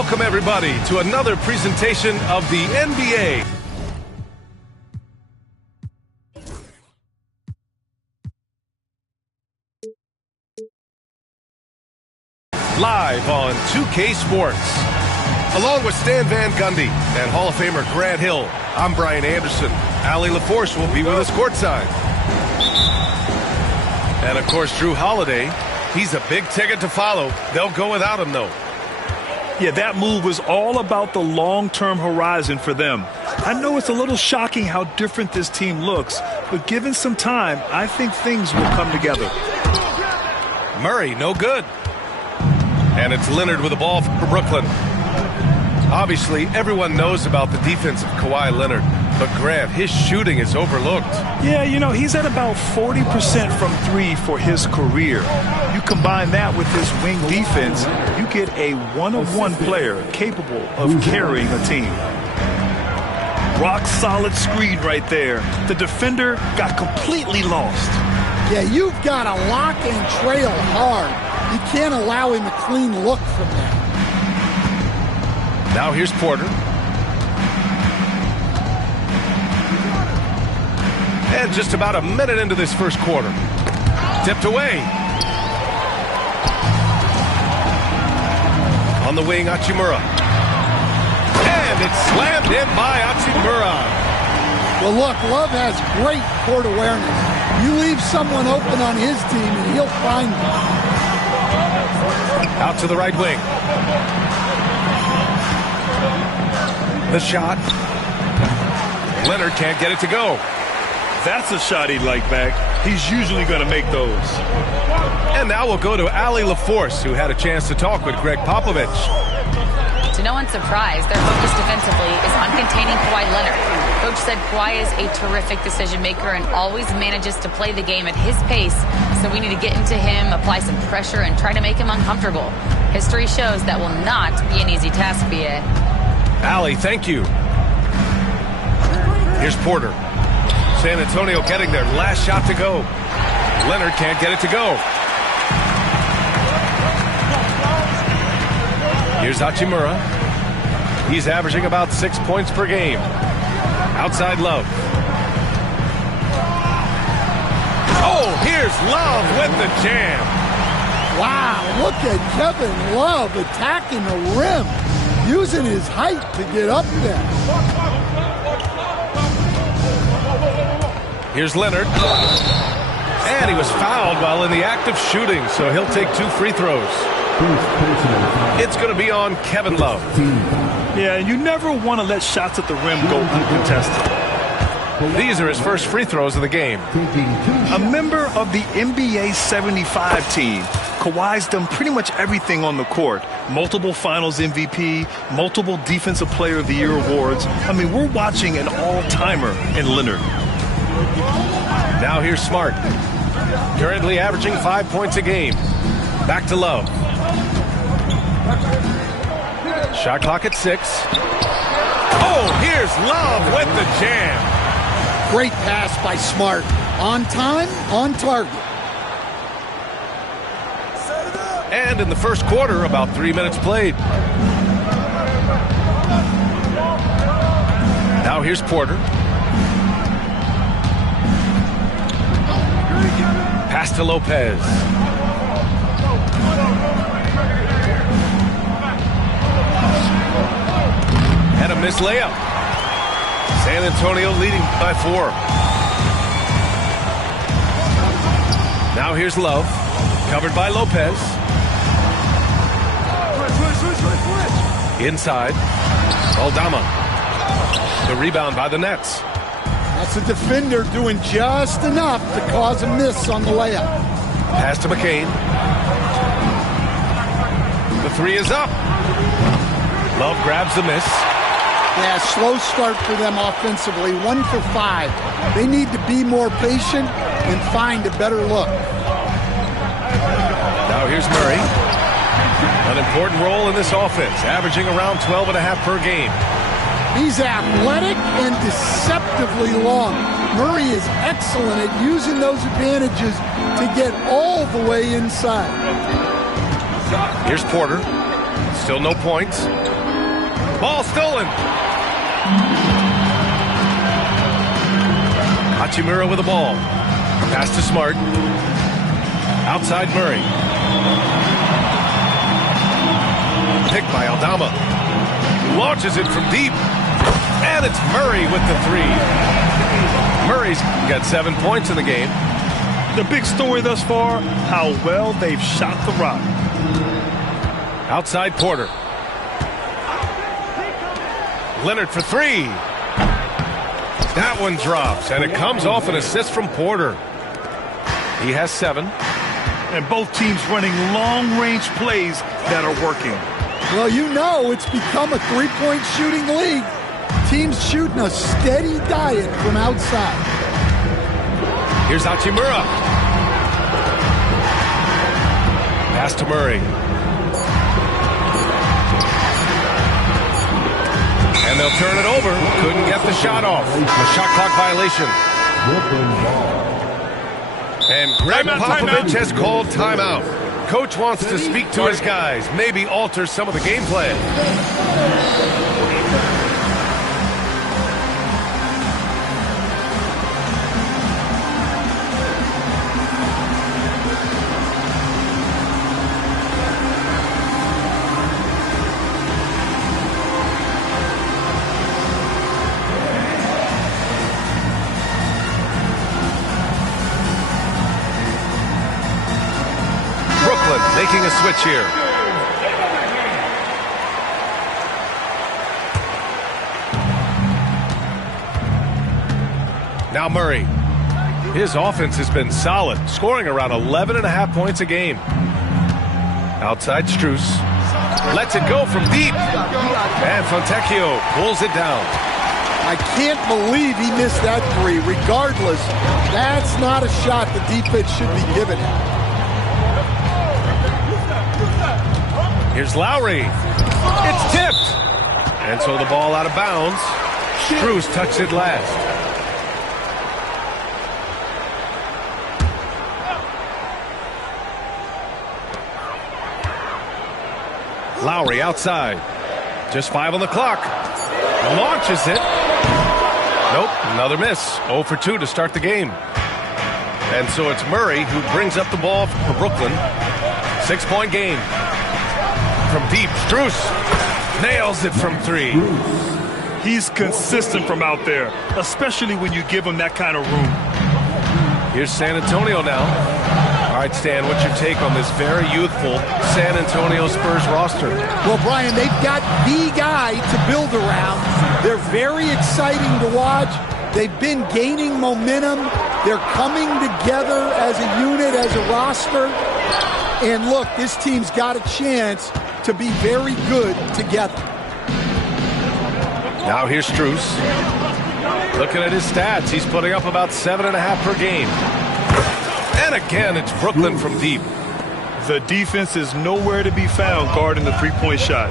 Welcome, everybody, to another presentation of the NBA. Live on 2K Sports. Along with Stan Van Gundy and Hall of Famer Grant Hill, I'm Brian Anderson. Allie LaForce will be with us courtside. And, of course, Drew Holiday. He's a big ticket to follow. They'll go without him, though. Yeah, that move was all about the long-term horizon for them. I know it's a little shocking how different this team looks, but given some time, I think things will come together. Murray, no good. And it's Leonard with the ball for Brooklyn. Obviously, everyone knows about the defense of Kawhi Leonard, but Grant, his shooting is overlooked. Yeah, you know, he's at about 40% from three for his career. You combine that with his wing defense, you get a one-on-one player capable of carrying a team. Rock-solid screen right there. The defender got completely lost. Yeah, you've got to lock and trail hard. You can't allow him a clean look from that. Now here's Porter. And just about a minute into this first quarter. Tipped away. On the wing, Hachimura. And it's slammed in by Hachimura. Well, look, Love has great court awareness. You leave someone open on his team, and he'll find them. Out to the right wing. The shot. Leonard can't get it to go. That's a shot he'd like back. He's usually going to make those. And now we'll go to Allie LaForce, who had a chance to talk with Greg Popovich. To no one's surprise, their focus defensively is on containing Kawhi Leonard. Coach said Kawhi is a terrific decision maker and always manages to play the game at his pace, so we need to get into him, apply some pressure, and try to make him uncomfortable. History shows that will not be an easy task, B.A. Allie, thank you. Here's Porter. San Antonio getting their last shot to go. Leonard can't get it to go. Here's Hachimura. He's averaging about 6 points per game. Outside Love. Oh, here's Love with the jam. Wow, look at Kevin Love attacking the rim, using his height to get up there. Here's Leonard. And he was fouled while in the act of shooting, so he'll take 2 free throws. It's going to be on Kevin Love. Yeah, you never want to let shots at the rim go uncontested. These are his first free throws of the game. A member of the NBA 75 team, Kawhi's done pretty much everything on the court. Multiple Finals MVP, multiple Defensive Player of the Year awards. I mean, we're watching an all-timer in Leonard. Now here's Smart. Currently averaging 5 points a game. Back to Love. Shot clock at 6. Oh, here's Love with the jam. Great pass by Smart. On time, on target. And in the first quarter, about 3 minutes played. Now here's Porter. Pass to Lopez. And a missed layup. San Antonio leading by 4. Now here's Love. Covered by Lopez. Inside. Aldama. The rebound by the Nets. That's a defender doing just enough to cause a miss on the layup. Pass to McCain. The 3 is up. Love grabs the miss. Yeah, slow start for them offensively. 1 for 5. They need to be more patient and find a better look. Now here's Murray. An important role in this offense, averaging around 12.5 per game. He's athletic and deceptively long. Murray is excellent at using those advantages to get all the way inside. Here's Porter. Still no points. Ball stolen. Hachimura with the ball. Pass to Smart. Outside Murray. Picked by Aldama. Launches it from deep. And it's Murray with the three. Murray's got 7 points in the game. The big story thus far, how well they've shot the rock. Outside Porter. Leonard for three. That one drops, and it comes off an assist from Porter. He has 7. And both teams running long-range plays that are working. Well, you know it's become a three-point shooting league. Teams shooting a steady diet from outside. Here's Hachimura. Pass to Murray. And they'll turn it over. Couldn't get the shot off. The shot clock violation. And Greg Popovich has called timeout. Coach wants to speak to his guys, maybe alter some of the game plan. Making a switch here. Now Murray. His offense has been solid, scoring around 11.5 points a game. Outside Strus. Lets it go from deep. And Fontecchio pulls it down. I can't believe he missed that three. Regardless, that's not a shot the defense should be giving him. Here's Lowry. It's tipped. And so the ball out of bounds. Strus touched it last. Lowry outside. Just 5 on the clock. Launches it. Nope, another miss. 0 for 2 to start the game. And so it's Murray who brings up the ball for Brooklyn. 6-point game. From deep, Strus nails it from 3. He's consistent from out there, especially when you give him that kind of room. Here's San Antonio now. All right, Stan, what's your take on this very youthful San Antonio Spurs roster? Well, Brian, they've got the guy to build around. They're very exciting to watch. They've been gaining momentum. They're coming together as a unit, as a roster. And look, this team's got a chance to be very good together. Now here's Strus. Looking at his stats, he's putting up about 7.5 per game. And again, it's Brooklyn from deep. The defense is nowhere to be found guarding the three-point shot.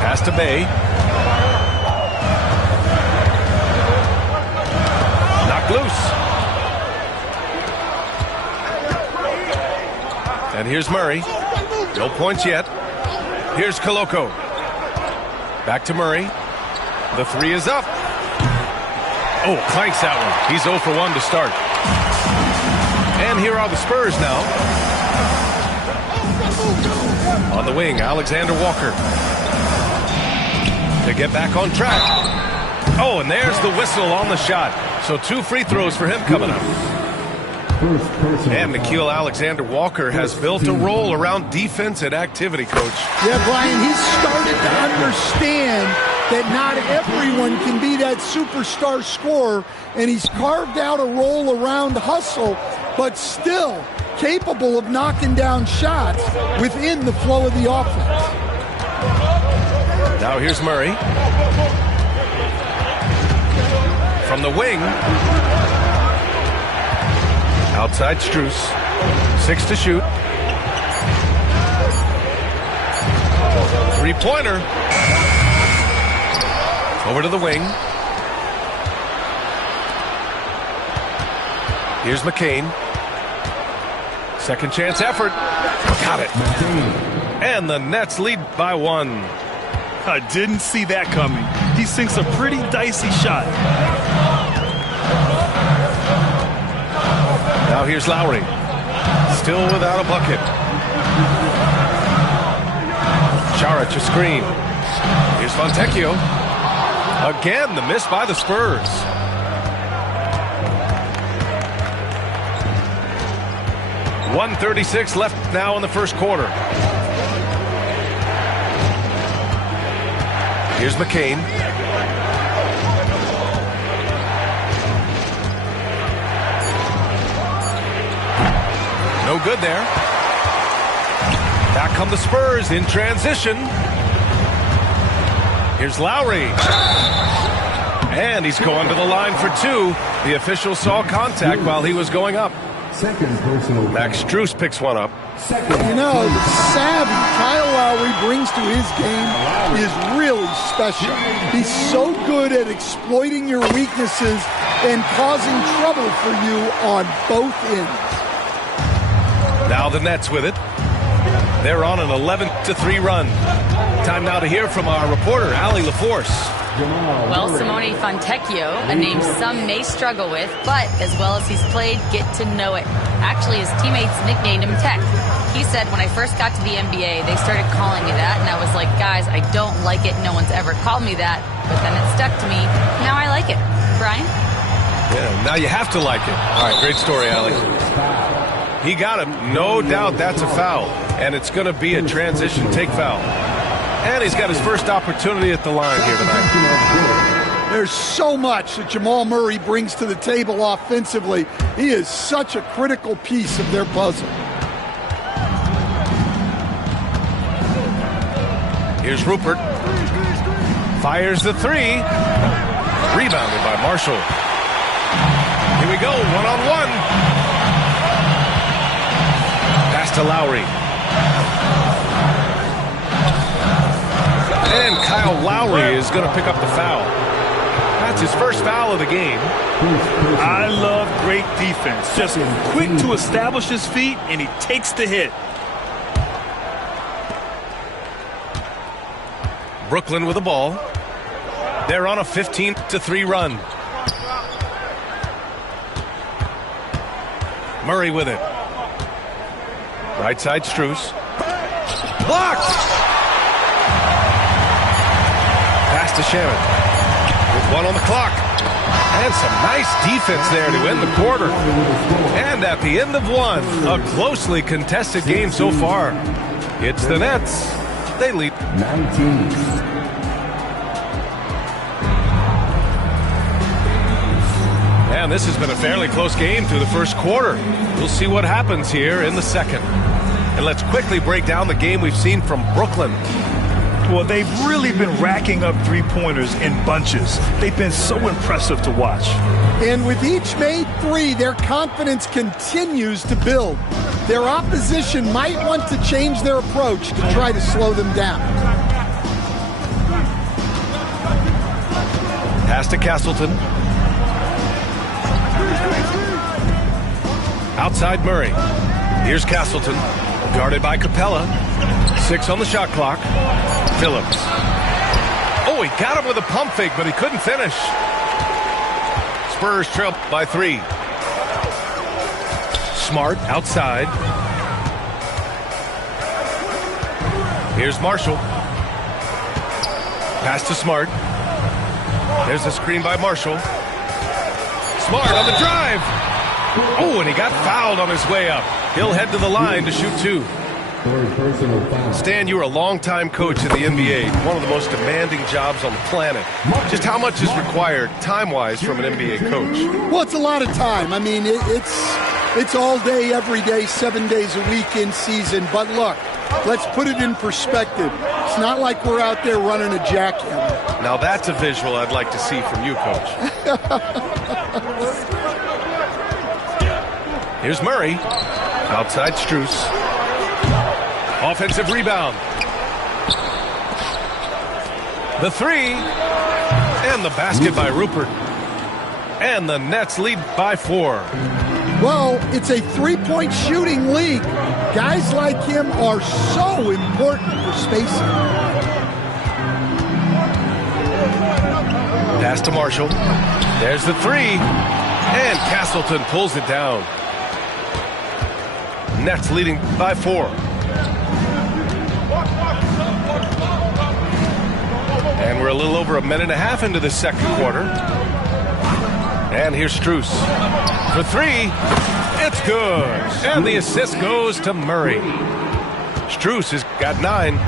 Pass to Bay. Knocked loose. And here's Murray. No points yet. Here's Koloko. Back to Murray. The 3 is up. Oh, clanks that one. He's 0 for 1 to start. And here are the Spurs now. On the wing, Alexander Walker. To get back on track. Oh, and there's the whistle on the shot. So 2 free throws for him coming up. And Nickeil Alexander-Walker has built a role around defense and activity, Coach. Yeah, Brian, he's started to understand that not everyone can be that superstar scorer, and he's carved out a role around hustle, but still capable of knocking down shots within the flow of the offense. Now here's Murray. From the wing. Outside Strus. 6 to shoot. 3-pointer. Over to the wing. Here's McCain. Second chance effort. Got it. And the Nets lead by 1. I didn't see that coming. He sinks a pretty dicey shot. Now here's Lowry. Still without a bucket. Charic a screen. Here's Fontecchio. Again, the miss by the Spurs. .136 left now in the first quarter. Here's McCain. No good there. Back come the Spurs in transition. Here's Lowry. And he's going to the line for 2. The official saw contact while he was going up. Second personal. Max Strus picks one up. You know, the savvy Kyle Lowry brings to his game is really special. He's so good at exploiting your weaknesses and causing trouble for you on both ends. Now the Nets with it. They're on an 11-3 run. Time now to hear from our reporter, Allie LaForce. Well, Simone Fontecchio, a name some may struggle with, but as well as he's played, get to know it. Actually, his teammates nicknamed him Tech. He said, when I first got to the NBA, they started calling me that, and I was like, guys, I don't like it. No one's ever called me that, but then it stuck to me. Now I like it. Brian? Yeah, now you have to like it. All right, great story, Allie. He got him. No doubt that's a foul, and it's going to be a transition take foul. And he's got his first opportunity at the line here tonight. There's so much that Jamal Murray brings to the table offensively. He is such a critical piece of their puzzle. Here's Rupert. Fires the 3. Rebounded by Marshall. Here we go, one-on-one. Pass to Lowry. And Kyle Lowry is going to pick up the foul. That's his first foul of the game. I love great defense. Just quick to establish his feet, and he takes the hit. Brooklyn with the ball. They're on a 15-3 run. Murray with it. Right side Strus. Blocked! Pass to Shannon. With 1 on the clock. And some nice defense there to end the quarter. And at the end of 1, a closely contested game so far. It's the Nets. They lead 19. And this has been a fairly close game through the first quarter. We'll see what happens here in the second. And let's quickly break down the game we've seen from Brooklyn. Well, they've really been racking up three-pointers in bunches. They've been so impressive to watch. And with each made 3, their confidence continues to build. Their opposition might want to change their approach to try to slow them down. Pass to Castleton. Outside Murray. Here's Castleton. Guarded by Capella. 6 on the shot clock. Phillips. Oh, he got him with a pump fake, but he couldn't finish. Spurs trail by 3. Smart outside. Here's Marshall. Pass to Smart. There's a screen by Marshall. Smart on the drive. Oh, and he got fouled on his way up. He'll head to the line to shoot 2. Stan, you were a longtime coach in the NBA, one of the most demanding jobs on the planet. Just how much is required, time-wise, from an NBA coach? Well, it's a lot of time. I mean, it's all day, every day, 7 days a week in season. But look, let's put it in perspective. It's not like we're out there running a jackhammer. Now that's a visual I'd like to see from you, Coach. Here's Murray. Outside Strus. Offensive rebound. The 3. And the basket by Rupert. And the Nets lead by 4. Well, it's a three-point shooting league. Guys like him are so important for spacing. Pass to Marshall. There's the three. And Castleton pulls it down. Nets leading by 4. And we're a little over a minute and a half into the second quarter. And here's Strus. For 3. It's good. And the assist goes to Murray. Strus has got 9.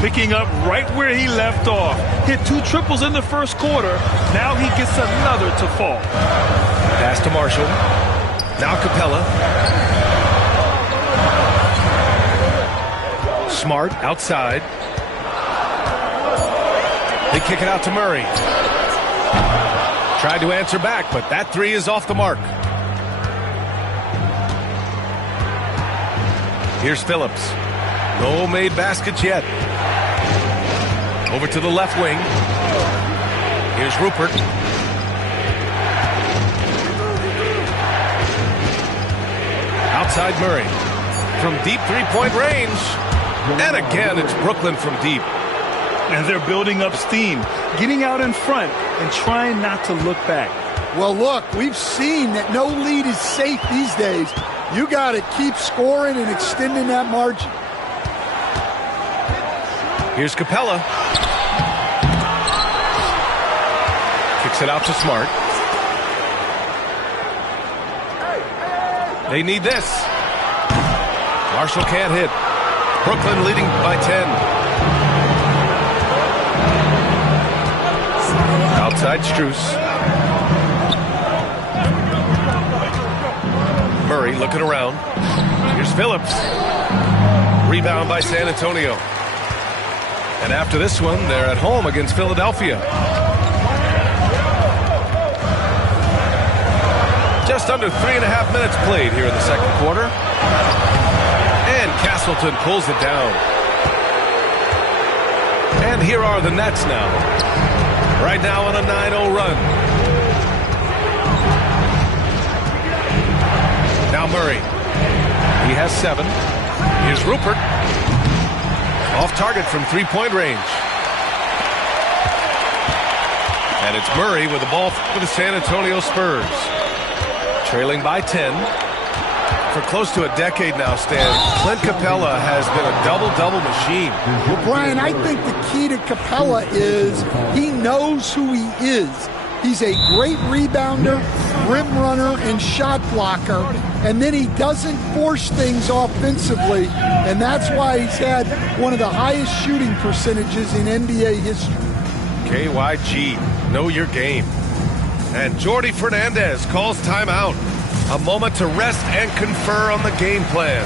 Picking up right where he left off. Hit 2 triples in the first quarter. Now he gets another to fall. Pass to Marshall. Now Capella. Smart outside. They kick it out to Murray. Tried to answer back, but that 3 is off the mark. Here's Phillips. No made baskets yet. Over to the left wing. Here's Rupert. Outside Murray. From deep three-point range. And again, it's Brooklyn from deep. And they're building up steam, getting out in front and trying not to look back. Well, look, we've seen that no lead is safe these days. You got to keep scoring and extending that margin. Here's Capella. Kicks it out to Smart. They need this. Marshall can't hit. Brooklyn leading by 10. Outside Strus. Murray looking around. Here's Phillips. Rebound by San Antonio. And after this one, they're at home against Philadelphia. Just under 3.5 minutes played here in the second quarter. And Castleton pulls it down. And here are the Nets now. Right now on a 9-0 run. Now Murray. He has 7. Here's Rupert. Off target from three-point range. And it's Murray with the ball for the San Antonio Spurs. Trailing by 10. For close to a decade now, Stan, Clint Capella has been a double-double machine. Well, Brian, I think the key to Capella is he knows who he is. He's a great rebounder, rim runner, and shot blocker, and then he doesn't force things offensively, and that's why he's had one of the highest shooting percentages in NBA history. KYG, know your game. And Jordi Fernandez calls timeout. A moment to rest and confer on the game plan.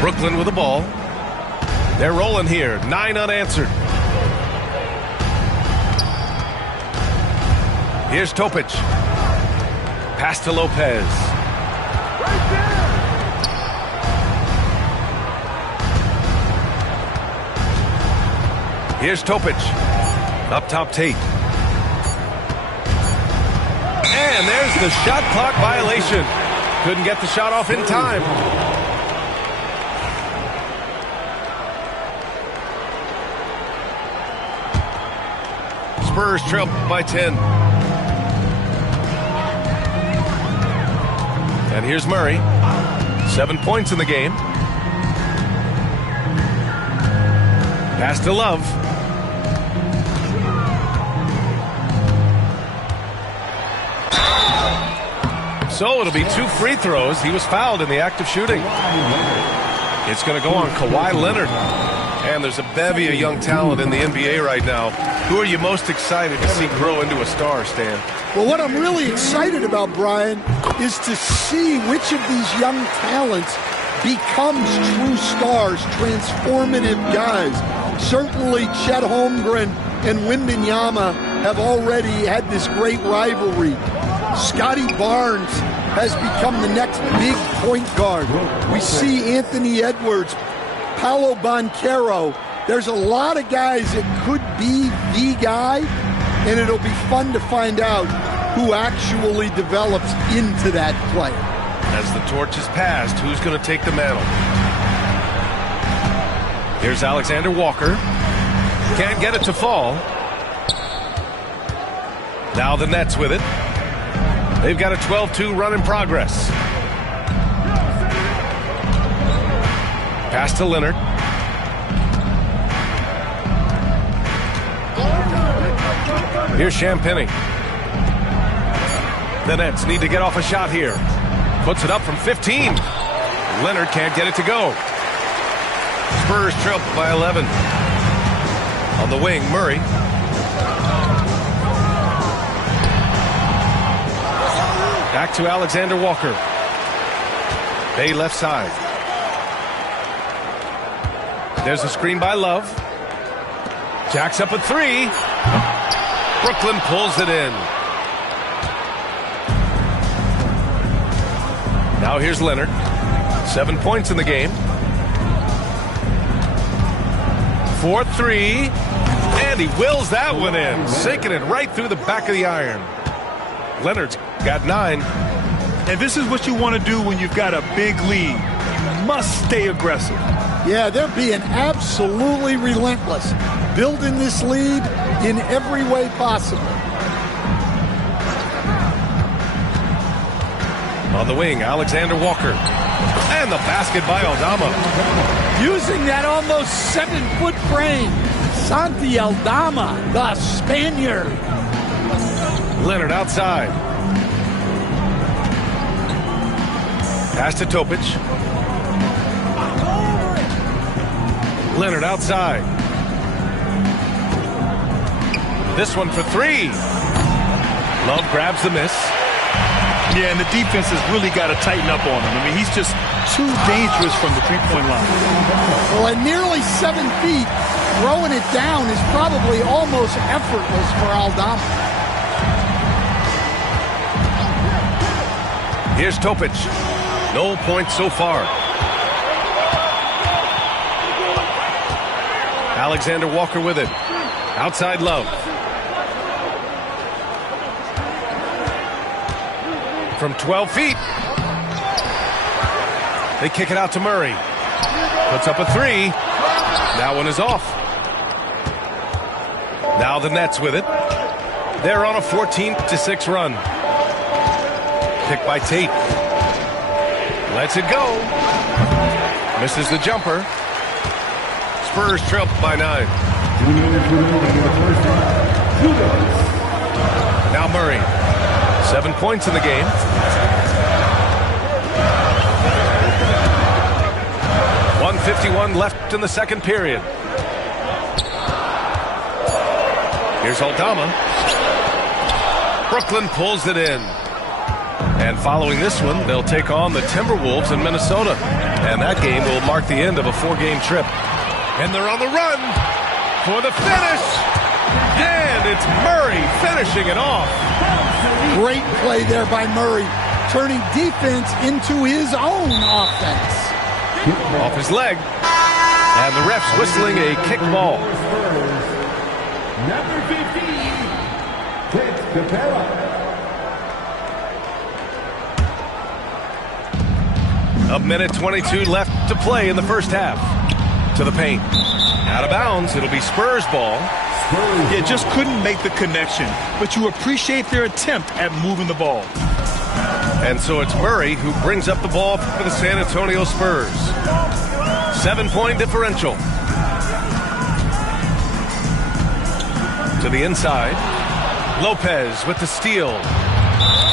Brooklyn with the ball. They're rolling here. 9 unanswered. Here's Topic. Pass to Lopez. Here's Topic. Up top Tate. And there's the shot clock violation. Couldn't get the shot off in time. Spurs trail by 10. And here's Murray. 7 points in the game. Pass to Love. So it'll be 2 free throws. He was fouled in the act of shooting. It's going to go on Kawhi Leonard. And there's a bevy of young talent in the NBA right now. Who are you most excited to see grow into a star, Stan? Well, what I'm really excited about, Brian, is to see which of these young talents becomes true stars, transformative guys. Certainly Chet Holmgren and Wembanyama have already had this great rivalry. Scotty Barnes has become the next big point guard. We see Anthony Edwards, Paolo Banchero. There's a lot of guys that could be the guy, and it'll be fun to find out who actually develops into that player. As the torch is passed, who's going to take the mantle? Here's Alexander Walker. Can't get it to fall. Now the Nets with it. They've got a 12-2 run in progress. Pass to Leonard. Here's Champagnie. The Nets need to get off a shot here. Puts it up from 15. Leonard can't get it to go. Spurs trail by 11. On the wing, Murray. Back to Alexander Walker. Bay left side. There's a screen by Love. Jacks up a 3. Brooklyn pulls it in. Now here's Leonard. 7 points in the game. 4-3. And he wills that one in. Sinking it right through the back of the iron. Leonard's got 9. And this is what you want to do when you've got a big lead. You must stay aggressive. Yeah, they're being absolutely relentless. Building this lead in every way possible. On the wing, Alexander Walker. And the basket by Aldama. Using that almost 7-foot frame. Santi Aldama, the Spaniard. Leonard outside. Pass to Topic. Leonard outside. This one for 3. Love grabs the miss. Yeah, and the defense has really got to tighten up on him. I mean, he's just too dangerous from the three-point line. Well, at nearly 7 feet, throwing it down is probably almost effortless for Aldama. Here's Topic. No points so far. Alexander Walker with it. Outside Love. From 12 feet. They kick it out to Murray. Puts up a 3. That one is off. Now the Nets with it. They're on a 14-6 run. Picked by Tate. Lets it go. Misses the jumper. Spurs trail by 9. Now Murray. 7 points in the game. .151 left in the second period. Here's Aldama. Brooklyn pulls it in. And following this one, they'll take on the Timberwolves in Minnesota. And that game will mark the end of a 4-game trip. And they're on the run for the finish. And it's Murray finishing it off. Great play there by Murray, turning defense into his own offense. Off his leg. And the ref's whistling a kick ball. Number 15, Kit Capella. A minute 22 left to play in the first half. To the paint. Out of bounds. It'll be Spurs ball. Yeah, just couldn't make the connection. But you appreciate their attempt at moving the ball. And so it's Murray who brings up the ball for the San Antonio Spurs. 7-point differential. To the inside. Lopez with the steal.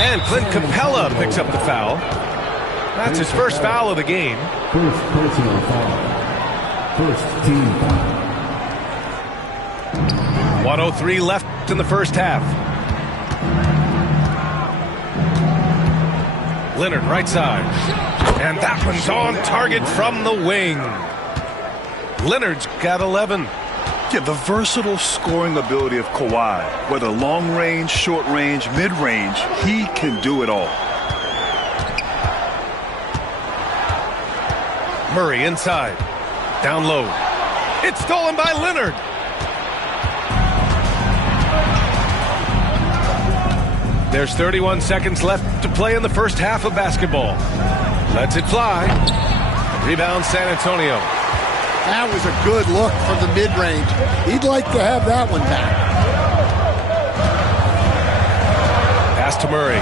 And Clint Capella picks up the foul. That's his first foul of the game. First personal foul. First team foul. 1:03 left in the first half. Leonard right side. And that one's on target from the wing. Leonard's got 11. Yeah, the versatile scoring ability of Kawhi, whether long range, short range, mid range, he can do it all. Murray inside. Down low. It's stolen by Leonard. There's 31 seconds left to play in the first half of basketball. Lets it fly. Rebound San Antonio. That was a good look from the mid-range. He'd like to have that one back. Pass to Murray.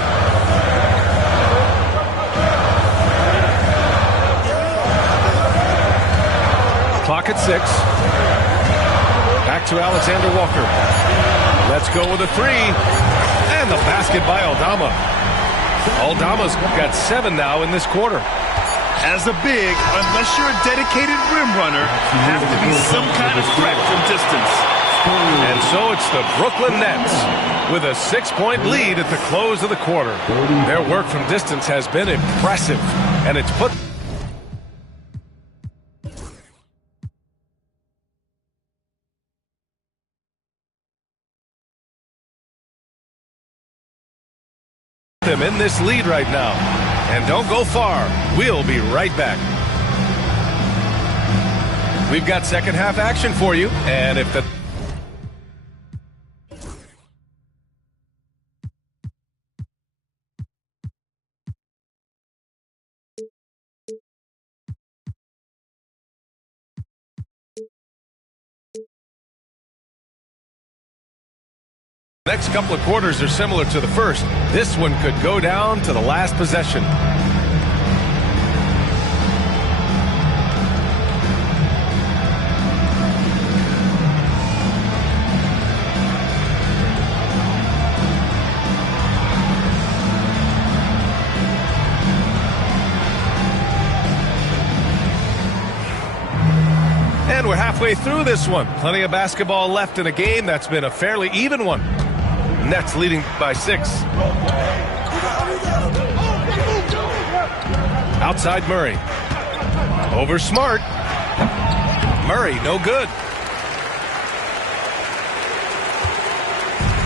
Clock at 6. Back to Alexander Walker. Let's go with a three. And the basket by Aldama. Aldama's got 7 now in this quarter. As a big, unless you're a dedicated rim runner, you have to be some kind of threat from distance. And so it's the Brooklyn Nets with a 6-point lead at the close of the quarter. Their work from distance has been impressive, and it's put them in this lead right now. And don't go far. We'll be right back. We've got second half action for you. And if the next couple of quarters are similar to the first, this one could go down to the last possession. And we're halfway through this one. Plenty of basketball left in a game that's been a fairly even one. Nets leading by 6. Outside Murray. Over Smart. Murray, no good.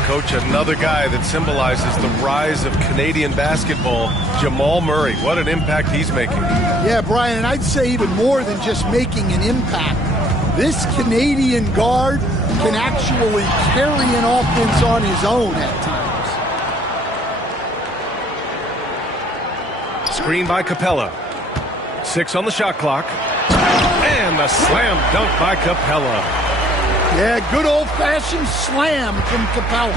Coach, another guy that symbolizes the rise of Canadian basketball, Jamal Murray. What an impact he's making. Yeah, Brian, and I'd say even more than just making an impact. This Canadian guard can actually carry an offense on his own at times. Screen by Capella. 6 on the shot clock. And the slam dunk by Capella. Yeah, good old-fashioned slam from Capella.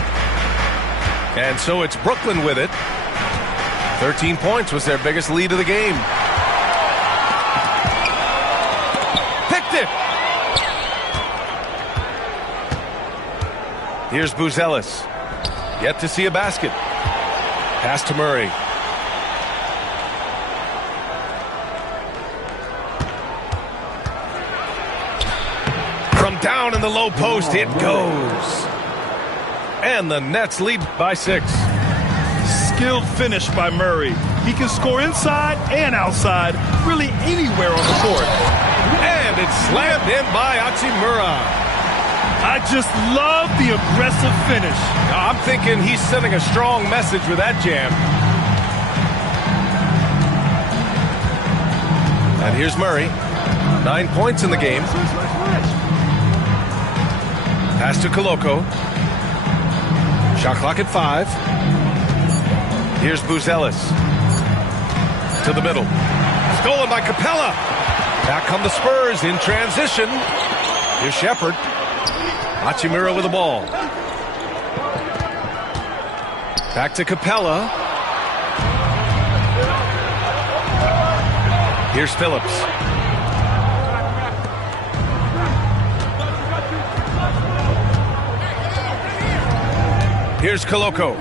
And so it's Brooklyn with it. 13 points was their biggest lead of the game. Picked it. Here's Buzelis. Yet to see a basket. Pass to Murray. From down in the low post, it goes. And the Nets lead by 6. Skilled finish by Murray. He can score inside and outside, really anywhere on the court. And it's slammed in by Hachimura. I just love the aggressive finish. I'm thinking he's sending a strong message with that jam. And here's Murray. 9 points in the game. Pass to Koloko. Shot clock at 5. Here's Buzelis. To the middle. Stolen by Capella. Back come the Spurs in transition. Here's Shepherd. Hachimura with the ball. Back to Capella. Here's Phillips. Here's Koloko.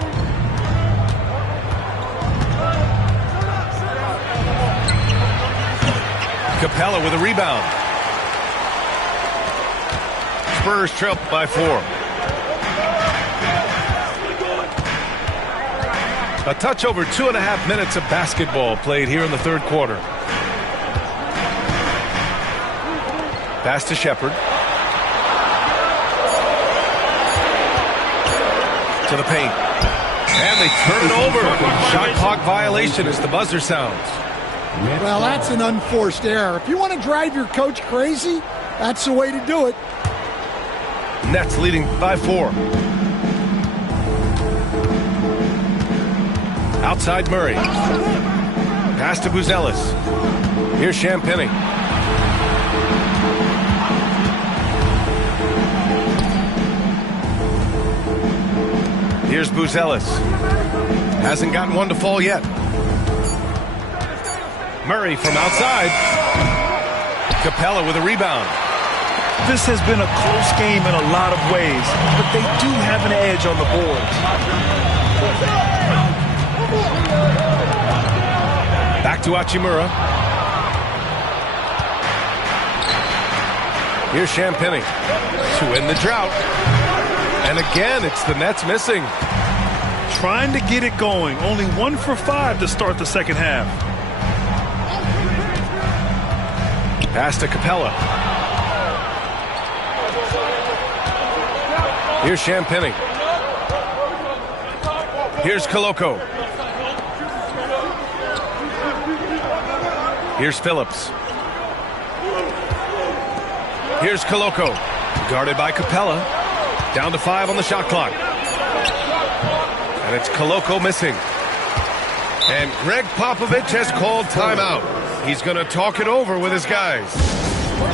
Capella with a rebound. Spurs trail by 4. A touch over 2.5 minutes of basketball played here in the third quarter. Pass to Shepherd. To the paint. And they turn it over. Shot clock violation as the buzzer sounds. Well, that's an unforced error. If you want to drive your coach crazy, that's the way to do it. Nets leading by 4. Outside Murray. Pass to Buzelis. Here's Champagny. Here's Buzelis. Hasn't gotten one to fall yet. Murray from outside. Capella with a rebound. This has been a close game in a lot of ways, but they do have an edge on the boards. Back to Hachimura. Here's Champagny to end the drought. And again, it's the Nets missing. Trying to get it going. Only 1 for 5 to start the second half. Pass to Capella. Here's Champagny. Here's Koloko. Here's Phillips. Here's Koloko. Guarded by Capella. Down to 5 on the shot clock. And it's Koloko missing. And Greg Popovich has called timeout. He's going to talk it over with his guys.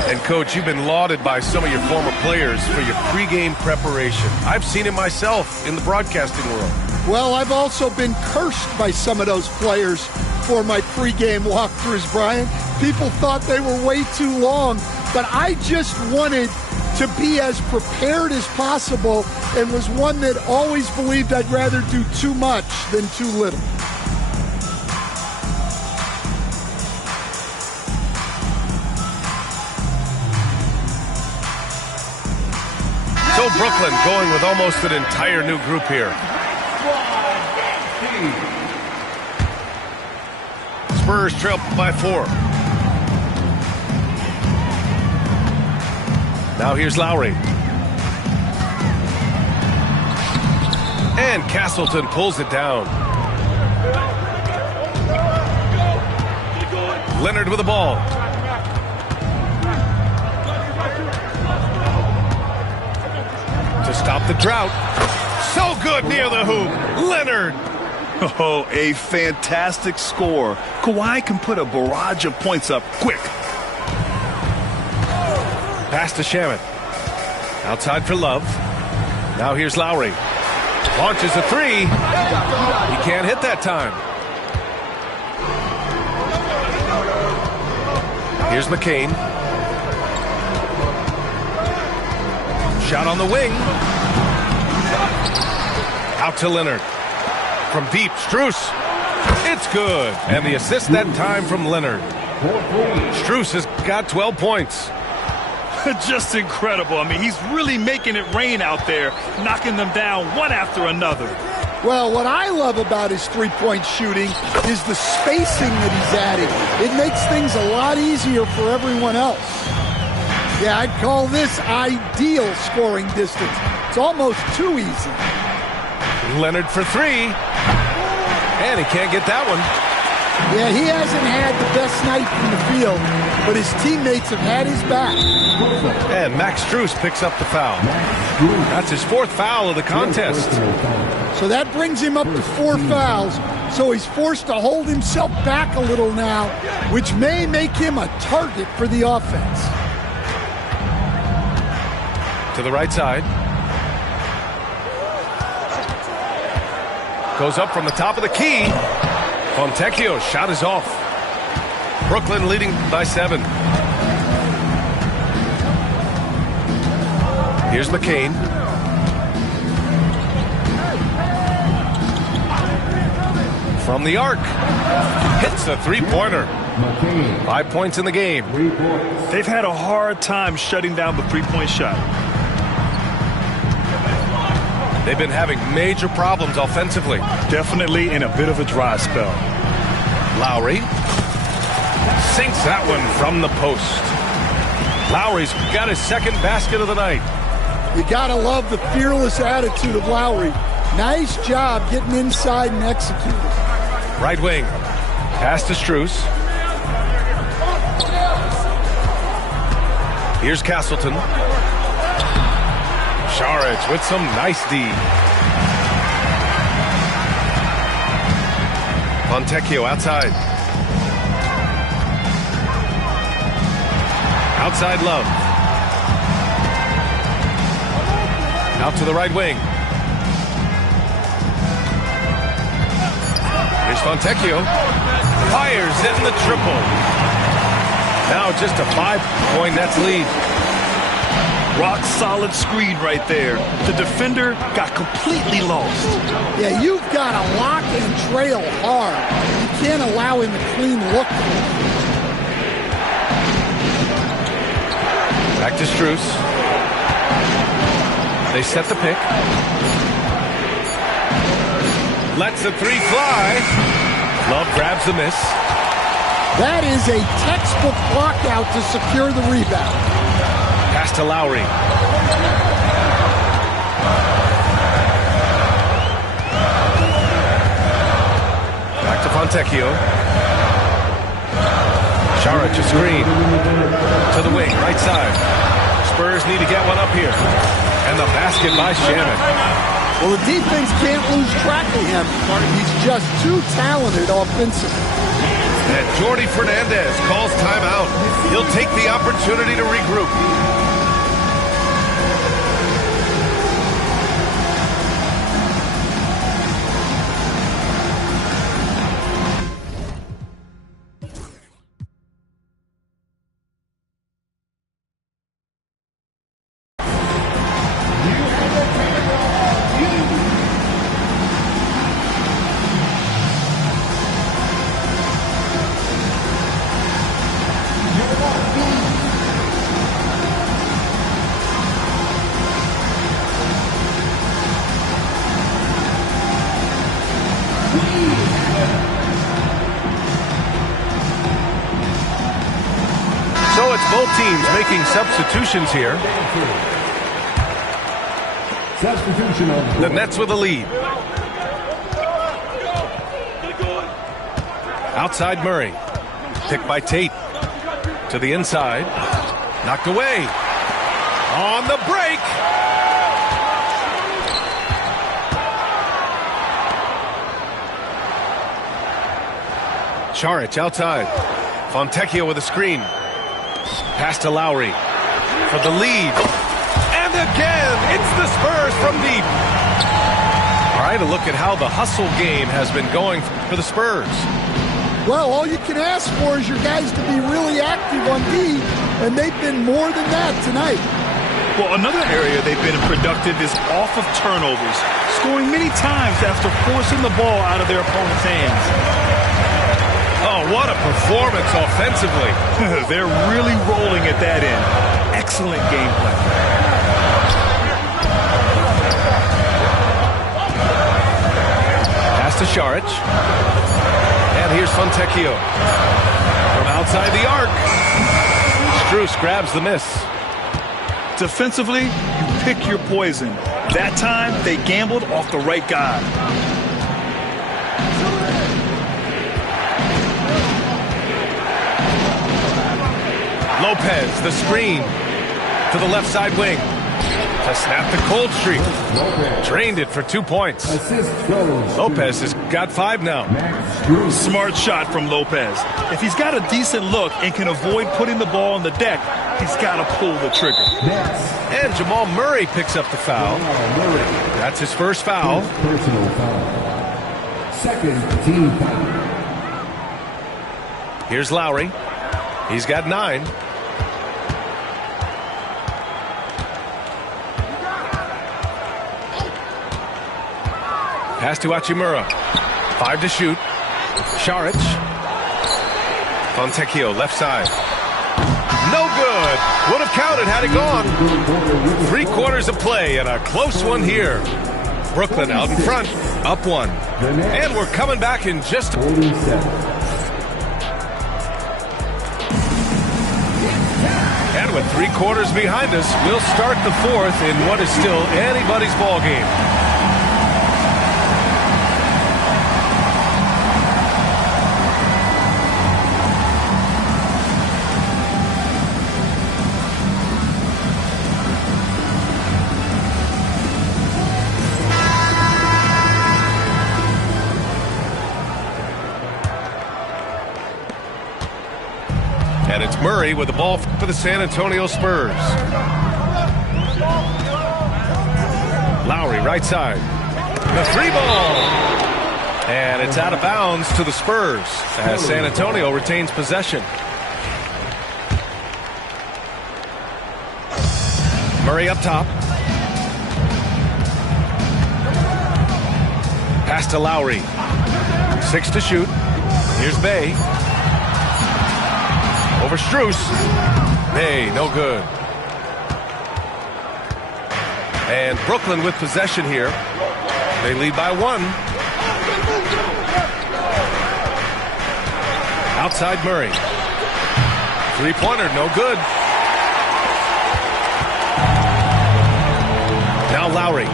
And, Coach, you've been lauded by some of your former players for your pregame preparation. I've seen it myself in the broadcasting world. Well, I've also been cursed by some of those players for my pregame walkthroughs, Brian. People thought they were way too long, but I just wanted to be as prepared as possible and was one that always believed I'd rather do too much than too little. So Brooklyn going with almost an entire new group here. Spurs trail by 4. Now here's Lowry. And Castleton pulls it down. Leonard with the ball. To stop the drought. So good near the hoop. Leonard. Oh, a fantastic score. Kawhi can put a barrage of points up quick. Pass to Shamet. Outside for Love. Now here's Lowry. Launches a 3. He can't hit that time. Here's McCain. Shot on the wing. Out to Leonard. From deep, Strus. It's good. And the assist that time from Leonard. Strus has got 12 points. Just incredible. I mean, he's really making it rain out there, knocking them down one after another. Well, what I love about his three-point shooting is the spacing that he's adding. It makes things a lot easier for everyone else. Yeah, I'd call this ideal scoring distance. It's almost too easy. Leonard for 3. And he can't get that one. Yeah, he hasn't had the best night in the field, but his teammates have had his back. And Max Strus picks up the foul. That's his 4th foul of the contest. So that brings him up to 4 fouls. So he's forced to hold himself back a little now, which may make him a target for the offense. To the right side. Goes up from the top of the key. Fontecchio's shot is off. Brooklyn leading by 7. Here's McCain. From the arc. Hits a 3-pointer. McCain. 5 points in the game. 3 points. They've had a hard time shutting down the three-point shot. They've been having major problems offensively. Definitely in a bit of a dry spell. Lowry sinks that one from the post. Lowry's got his second basket of the night. You gotta love the fearless attitude of Lowry. Nice job getting inside and executing. Right wing. Pass to Strus. Here's Castleton. Saric with some nice D. Fontecchio outside. Outside Love. Out to the right wing. Here's Fontecchio. Fires in the triple. Now just a 5-point Nets lead. Rock solid screen right there. The defender got completely lost. Yeah, you've got to lock and trail hard. You can't allow him a clean look. Back to Strus. They set the pick. Lets the three fly. Love grabs the miss. That is a textbook lockout to secure the rebound. Pass to Lowry. Back to Fontecchio. Saric a screen. To the wing, right side. Spurs need to get one up here. And the basket by Shannon. Well, the defense can't lose track of him. He's just too talented offensively. And Jordi Fernandez calls timeout. He'll take the opportunity to regroup. So it's both teams making substitutions here. Substitution on The Nets with a lead. Outside Murray. Picked by Tate. To the inside. Knocked away. On the break. Saric outside. Fontecchio with a screen. Pass to Lowry for the lead. And again, it's the Spurs from deep. All right, a look at how the hustle game has been going for the Spurs. Well, all you can ask for is your guys to be really active on D, and they've been more than that tonight. Well, another area they've been productive is off of turnovers, scoring many times after forcing the ball out of their opponent's hands. Oh, what a performance offensively. They're really rolling at that end. Excellent game plan. Pass to Saric. And here's Fontecchio. From outside the arc. Strus grabs the miss. Defensively, you pick your poison. That time, they gambled off the right guy. Lopez, the screen. To the left side wing. To snap the cold streak. Drained it for 2 points. assist goes Lopez has got 5 now. to Smart shot from Lopez. If he's got a decent look and can avoid putting the ball on the deck, he's got to pull the trigger. Nets. And Jamal Murray picks up the foul. Murray. That's his first foul. Personal foul. Second team foul. Here's Lowry. He's got 9. Pass to Hachimura. 5 to shoot. Saric. Fontecchio, left side. No good. Would have counted had it gone. 3/4 of play and a close one here. Brooklyn out in front, up 1. And we're coming back in just... And with 3/4 behind us, we'll start the 4th in what is still anybody's ball game. And it's Murray with the ball for the San Antonio Spurs. Lowry, right side. The 3-ball. And it's out of bounds to the Spurs as San Antonio retains possession. Murray up top. Pass to Lowry. 6 to shoot. Here's Bay. Over Strus. Hey, no good. And Brooklyn with possession here. They lead by 1. Outside Murray. 3-pointer, no good. Now Lowry.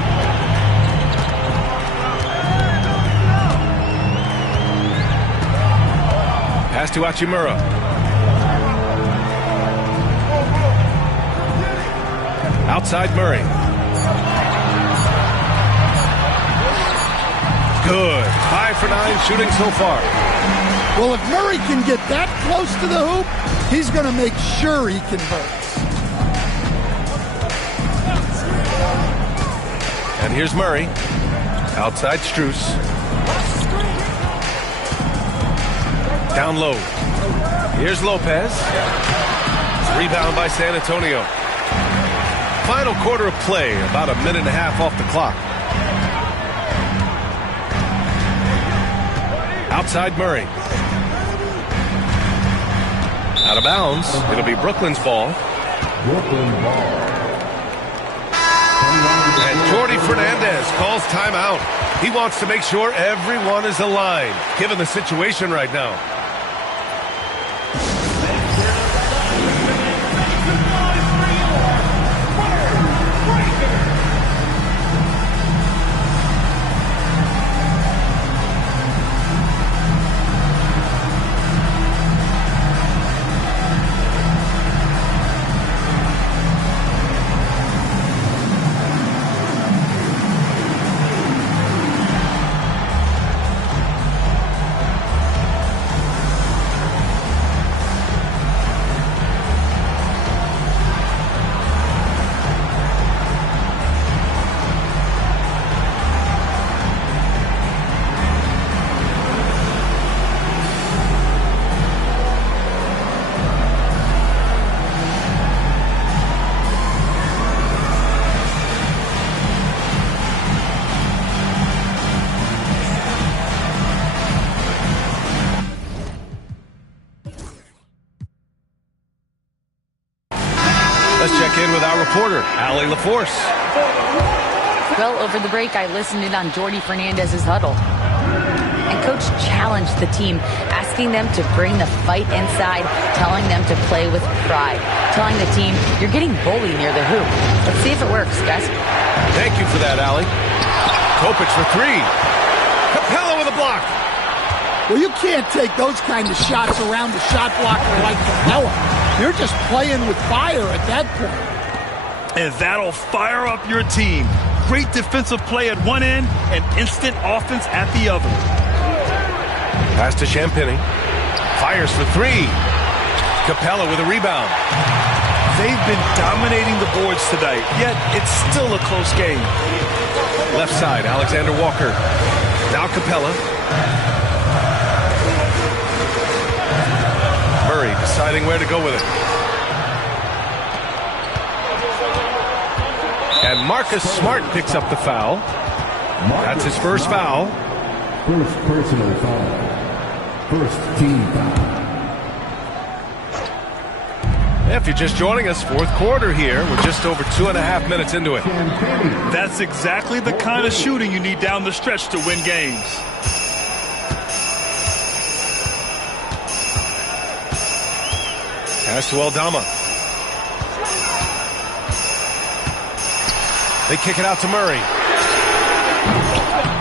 Pass to Hachimura. Outside Murray. Good. 5 for 9 shooting so far. Well, if Murray can get that close to the hoop, he's going to make sure he converts. And here's Murray. Outside Strus. Down low. Here's Lopez. Rebound by San Antonio. Final quarter of play, about 1.5 minutes off the clock. Outside Murray. Out of bounds. It'll be Brooklyn's ball. And Jordi Fernandez calls timeout. He wants to make sure everyone is aligned, given the situation right now. Let's check in with our reporter, Allie LaForce. Well, over the break, I listened in on Jordi Fernandez's huddle. And Coach challenged the team, asking them to bring the fight inside, telling them to play with pride, telling the team, you're getting bullied near the hoop. Let's see if it works, guys. Thank you for that, Allie. Topic for 3. Capella with a block. Well, you can't take those kind of shots around the shot blocker like Capella. You're just playing with fire at that point. And that'll fire up your team. Great defensive play at one end and instant offense at the other. Pass to Champagny. Fires for 3. Capella with a rebound. They've been dominating the boards tonight, yet it's still a close game. Left side, Alexander Walker. Now Capella. Murray deciding where to go with it. And Marcus Smart picks up the foul. That's his first foul. First personal foul. First team foul. If you're just joining us, fourth quarter here. We're just over 2.5 minutes into it. That's exactly the kind of shooting you need down the stretch to win games. Pass to Aldama. They kick it out to Murray.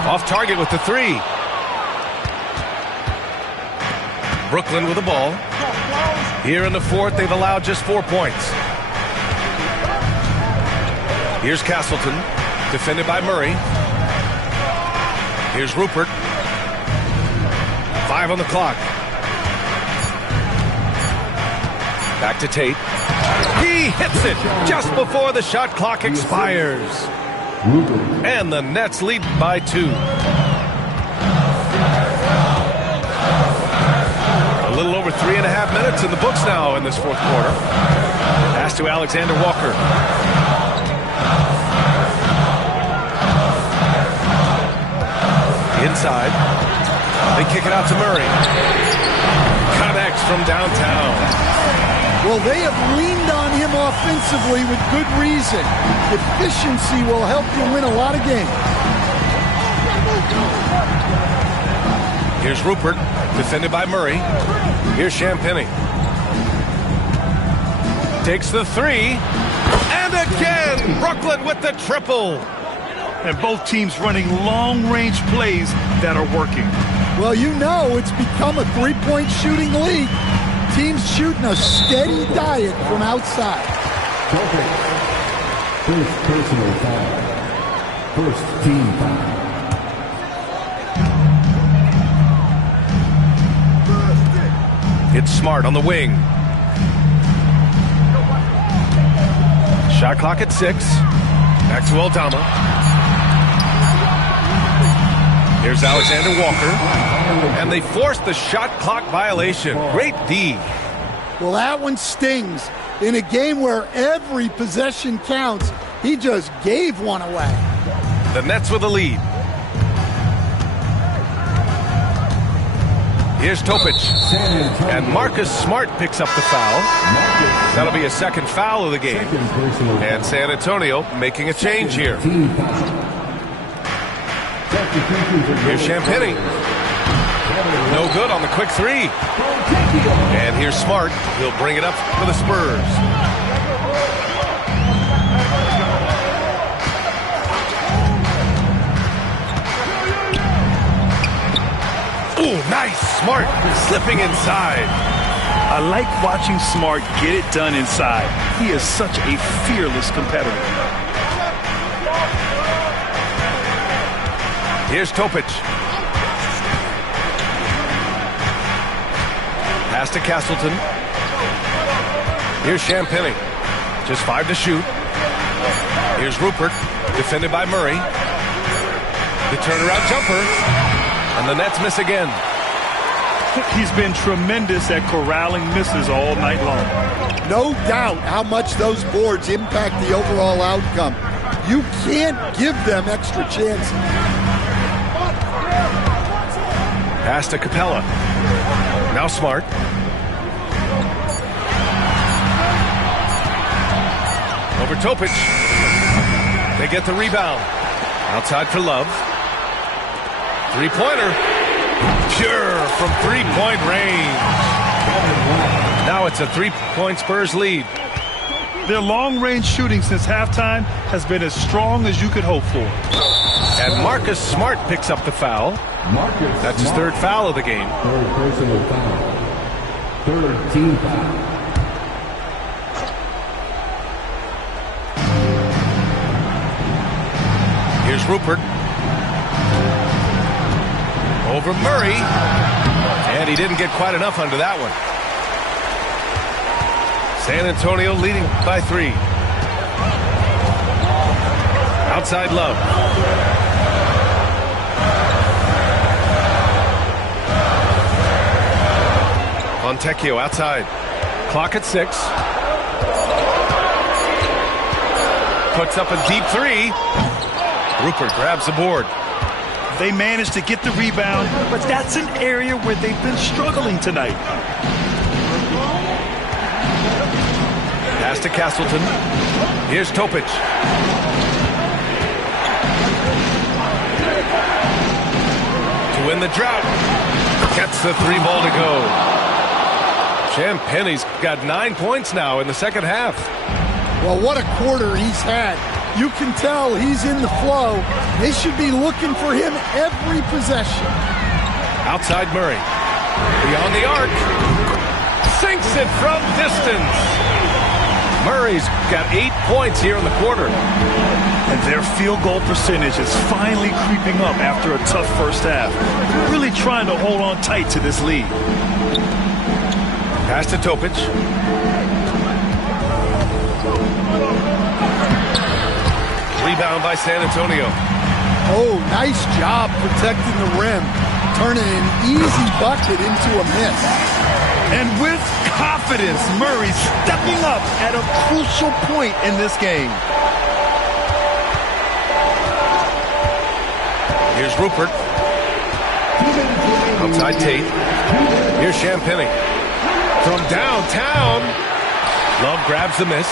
Off target with the three. Brooklyn with the ball. Here in the fourth, they've allowed just 4 points. Here's Castleton, defended by Murray. Here's Rupert. 5 on the clock. Back to Tate. He hits it just before the shot clock expires. And the Nets lead by 2. A little over 3.5 minutes in the books now in this fourth quarter. Pass to Alexander Walker. Inside. They kick it out to Murray. Connects from downtown. Well, they have leaned on him offensively with good reason. Efficiency will help you win a lot of games. Here's Rupert, defended by Murray. Here's Champagnie. Takes the three. And again, Brooklyn with the triple. And both teams running long-range plays that are working. Well, you know it's become a three-point shooting league. Teams shooting a steady diet from outside. First personal foul. First team foul. It's Smart on the wing. Shot clock at 6. Back to Aldama. Here's Alexander Walker. And they force the shot clock violation. Great D. Well, that one stings. In a game where every possession counts, he just gave one away. The Nets with the lead. Here's Topic. And Marcus Smart picks up the foul. That'll be a second foul of the game. And San Antonio making a change here. Here's Champagnie. No good on the quick three. And here's Smart. He'll bring it up for the Spurs. Ooh, nice. Smart slipping inside. I like watching Smart get it done inside. He is such a fearless competitor. Here's Topic. Pass to Castleton. Here's Champagnie. Just 5 to shoot. Here's Rupert, defended by Murray. The turnaround jumper. And the Nets miss again. He's been tremendous at corralling misses all night long. No doubt how much those boards impact the overall outcome. You can't give them extra chances. Pass to Capella. Now Smart. Over Topic. They get the rebound. Outside for Love. Three-pointer. Pure from three-point range. Now it's a three-point Spurs lead. Their long-range shooting since halftime has been as strong as you could hope for. And Marcus Smart picks up the foul. That's his third foul of the game. Third personal foul. Third team foul. Here's Rupert. Over Murray. And he didn't get quite enough under that one. San Antonio leading by 3. Outside Love. Fontecchio outside. Clock at 6. Puts up a deep 3. Rupert grabs the board. They managed to get the rebound, but that's an area where they've been struggling tonight. Pass to Castleton. Here's Topic. To win the drought. Gets the 3 ball to go. Champagne's got 9 points now in the second half. Well, what a quarter he's had. You can tell he's in the flow. They should be looking for him every possession. Outside Murray. Beyond the arc. Sinks it from distance. Murray's got 8 points here in the quarter. And their field goal percentage is finally creeping up after a tough first half. Really trying to hold on tight to this lead. Pass to Topic. Rebound by San Antonio. Oh, nice job protecting the rim. Turning an easy bucket into a miss. And with confidence, Murray stepping up at a crucial point in this game. Here's Rupert. Outside Tate. Here's Champagnie. From downtown. Love grabs the miss.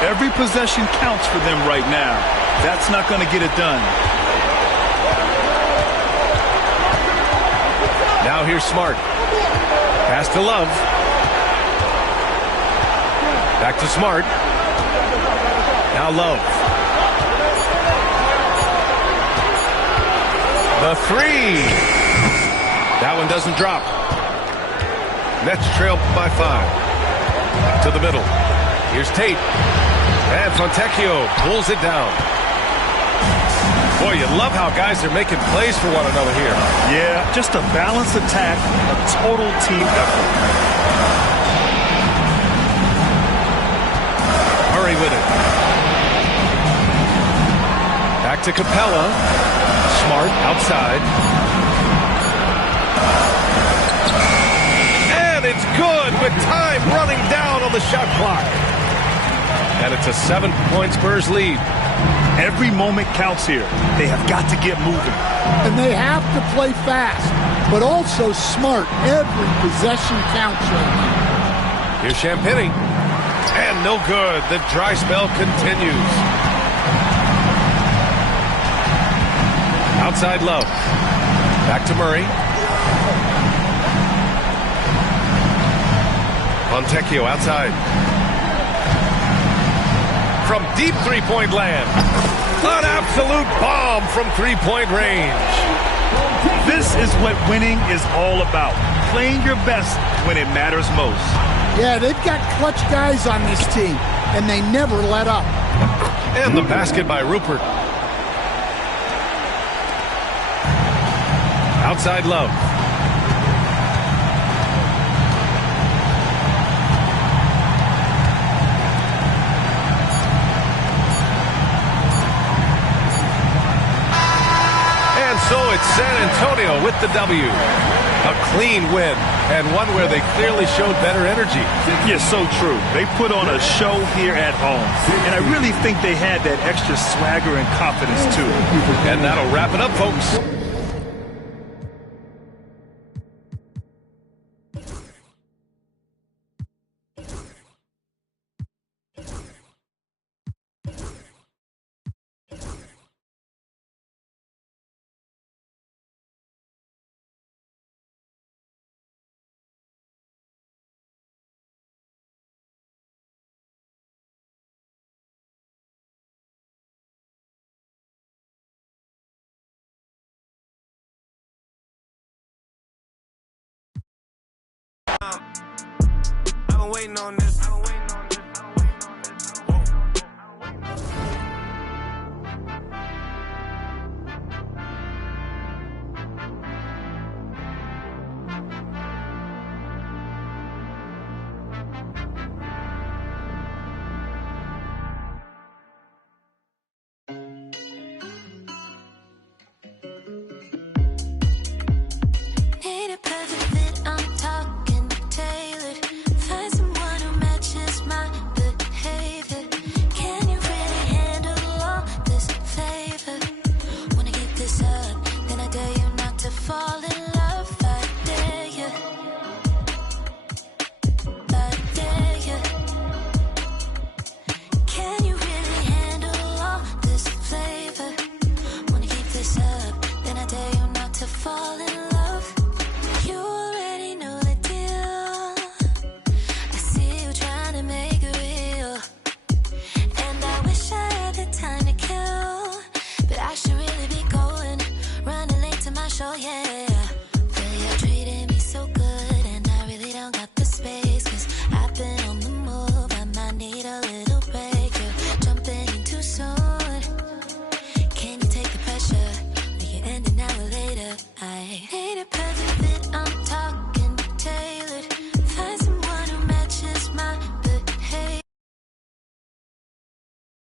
Every possession counts for them right now. That's not going to get it done. Now here's Smart. Pass to Love. Back to Smart. Now Love. The 3. That one doesn't drop. Nets trail by 5. To the middle. Here's Tate. And Fontecchio pulls it down. Boy, you love how guys are making plays for one another here. Yeah, just a balanced attack, a total team effort. Murray with it. Back to Capella. Smart outside. And it's good with time running down on the shot clock. And it's a 7-point Spurs lead. Every moment counts here. They have got to get moving. And they have to play fast, but also smart. Every possession counts right now. Here's Champagnie. And no good. The dry spell continues. Outside Love. Back to Murray. Fontecchio outside. From deep three-point land. An absolute bomb from three-point range. This is what winning is all about. Playing your best when it matters most. Yeah, they've got clutch guys on this team, and they never let up. And the basket by Rupert. Outside Love. So it's San Antonio with the W. A clean win, and one where they clearly showed better energy. Yeah, so true. They put on a show here at home. And I really think they had that extra swagger and confidence, too. And that'll wrap it up, folks. I've been waiting on this.